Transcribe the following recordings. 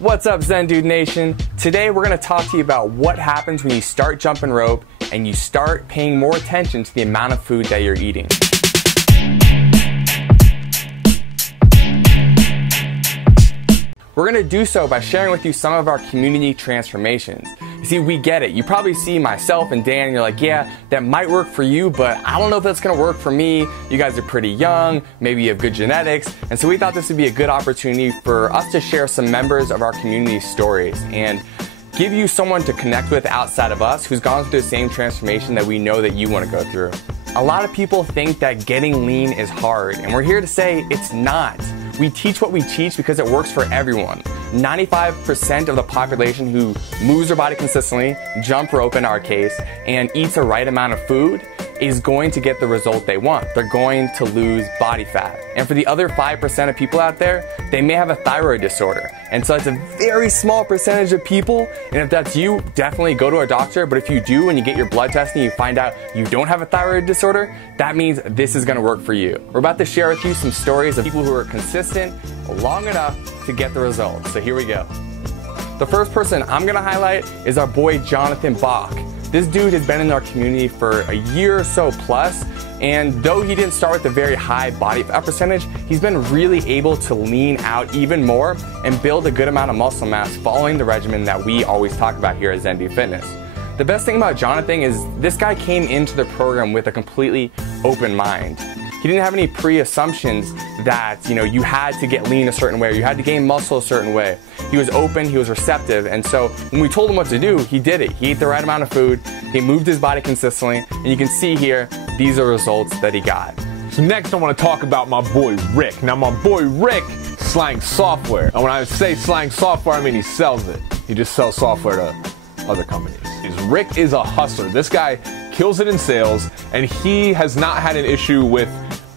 What's up, Zen Dude Nation? Today we're going to talk to you about what happens when you start jumping rope and you start paying more attention to the amount of food that you're eating. We're going to do so by sharing with you some of our community transformations. You see, we get it. You probably see myself and Dan and you're like, yeah, that might work for you, but I don't know if that's going to work for me. You guys are pretty young, maybe you have good genetics, and so we thought this would be a good opportunity for us to share some members of our community stories and give you someone to connect with outside of us who's gone through the same transformation that we know that you want to go through. A lot of people think that getting lean is hard, and we're here to say it's not. We teach what we teach because it works for everyone. 95% of the population who moves their body consistently, jump rope in our case, and eats the right amount of food is going to get the result they want. They're going to lose body fat. And for the other 5% of people out there, they may have a thyroid disorder. And so it's a very small percentage of people. And if that's you, definitely go to a doctor. But if you do and you get your blood test and you find out you don't have a thyroid disorder, that means this is gonna work for you. We're about to share with you some stories of people who are consistent long enough to get the results. So here we go. The first person I'm gonna highlight is our boy Jonathan Bach. This dude has been in our community for a year or so plus, and though he didn't start with a very high body fat percentage, he's been really able to lean out even more and build a good amount of muscle mass following the regimen that we always talk about here at Zen Dude Fitness. The best thing about Jonathan is this guy came into the program with a completely open mind. He didn't have any pre-assumptions that, you had to get lean a certain way or you had to gain muscle a certain way. He was open, he was receptive, and so when we told him what to do, he did it. He ate the right amount of food, he moved his body consistently, and you can see here, these are results that he got. So next I want to talk about my boy Rick. Now my boy Rick, Slang Software. And when I say Slang Software, I mean he sells it. He just sells software to other companies. Rick is a hustler. This guy kills it in sales, and he has not had an issue with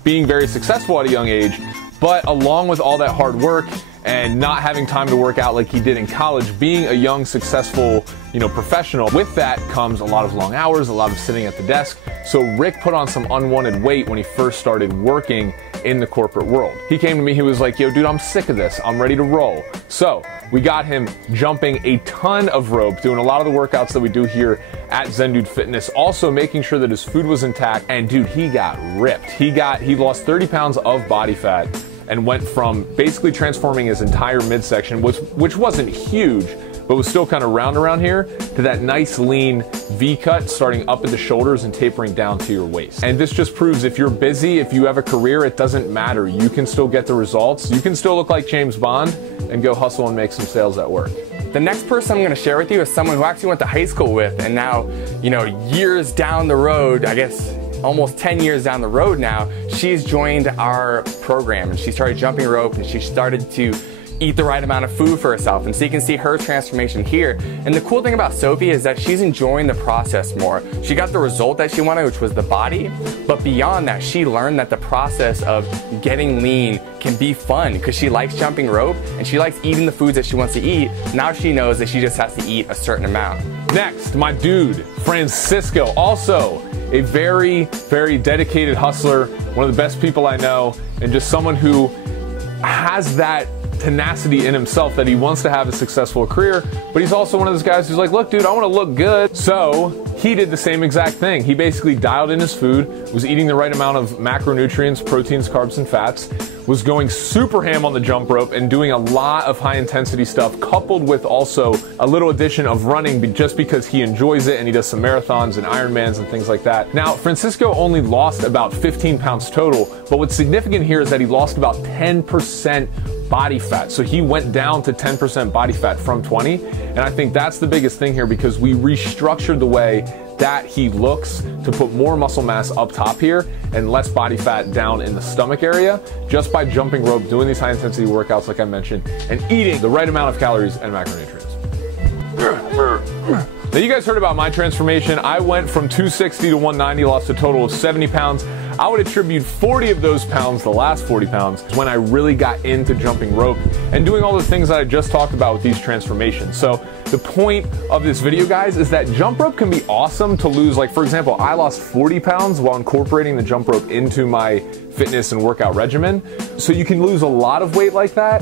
being very successful at a young age, but along with all that hard work and not having time to work out like he did in college, being a young, successful, professional, with that comes a lot of long hours, a lot of sitting at the desk. So Rick put on some unwanted weight when he first started working in the corporate world. He came to me, he was like, yo dude, I'm sick of this, I'm ready to roll. So we got him jumping a ton of rope, doing a lot of the workouts that we do here at Zen Dude Fitness, also making sure that his food was intact, and dude, he got ripped. He lost 30 pounds of body fat and went from basically transforming his entire midsection, which wasn't huge, but was still kind of round around here, to that nice lean V cut starting up at the shoulders and tapering down to your waist. And this just proves if you're busy, if you have a career, it doesn't matter. You can still get the results. You can still look like James Bond and go hustle and make some sales at work. The next person I'm going to share with you is someone who actually went to high school with, and now, years down the road, I guess almost 10 years down the road now, she's joined our program and she started jumping rope and she started to eat the right amount of food for herself. And so you can see her transformation here. And the cool thing about Sophie is that she's enjoying the process more. She got the result that she wanted, which was the body, but beyond that, she learned that the process of getting lean can be fun because she likes jumping rope and she likes eating the foods that she wants to eat. Now she knows that she just has to eat a certain amount. Next, my dude, Francisco, also a very, very dedicated hustler, one of the best people I know, and just someone who has that tenacity in himself that he wants to have a successful career, but he's also one of those guys who's like, look dude, I want to look good. So he did the same exact thing. He basically dialed in his food, was eating the right amount of macronutrients, proteins, carbs, and fats, was going super ham on the jump rope and doing a lot of high intensity stuff, coupled with also a little addition of running just because he enjoys it and he does some marathons and Ironmans and things like that. Now, Francisco only lost about 15 pounds total, but what's significant here is that he lost about 10% body fat. So he went down to 10% body fat from 20. And I think that's the biggest thing here because we restructured the way that he looks to put more muscle mass up top here and less body fat down in the stomach area just by jumping rope, doing these high intensity workouts like I mentioned, and eating the right amount of calories and macronutrients. Now you guys heard about my transformation. I went from 260 to 190, lost a total of 70 pounds. I would attribute 40 of those pounds, the last 40 pounds, when I really got into jumping rope and doing all the things that I just talked about with these transformations. So the point of this video, guys, is that jump rope can be awesome to lose. Like, for example, I lost 40 pounds while incorporating the jump rope into my fitness and workout regimen. So you can lose a lot of weight like that,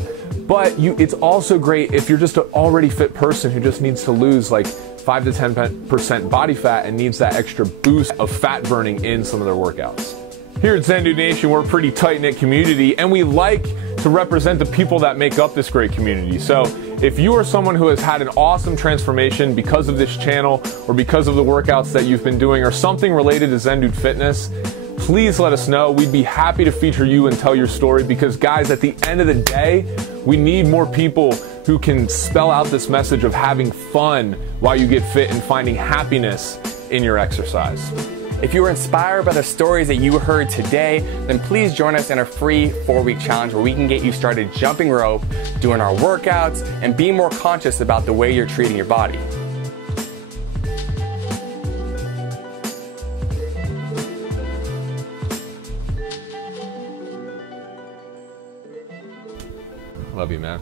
But it's also great if you're just an already fit person who just needs to lose like 5 to 10% body fat and needs that extra boost of fat burning in some of their workouts. Here at Zen Dude Nation, we're a pretty tight-knit community, and we like to represent the people that make up this great community. So if you are someone who has had an awesome transformation because of this channel or because of the workouts that you've been doing or something related to Zen Dude Fitness, please let us know. We'd be happy to feature you and tell your story because, guys, at the end of the day, we need more people who can spell out this message of having fun while you get fit and finding happiness in your exercise. If you were inspired by the stories that you heard today, then please join us in a free 4-week challenge where we can get you started jumping rope, doing our workouts, and being more conscious about the way you're treating your body. Love you, man.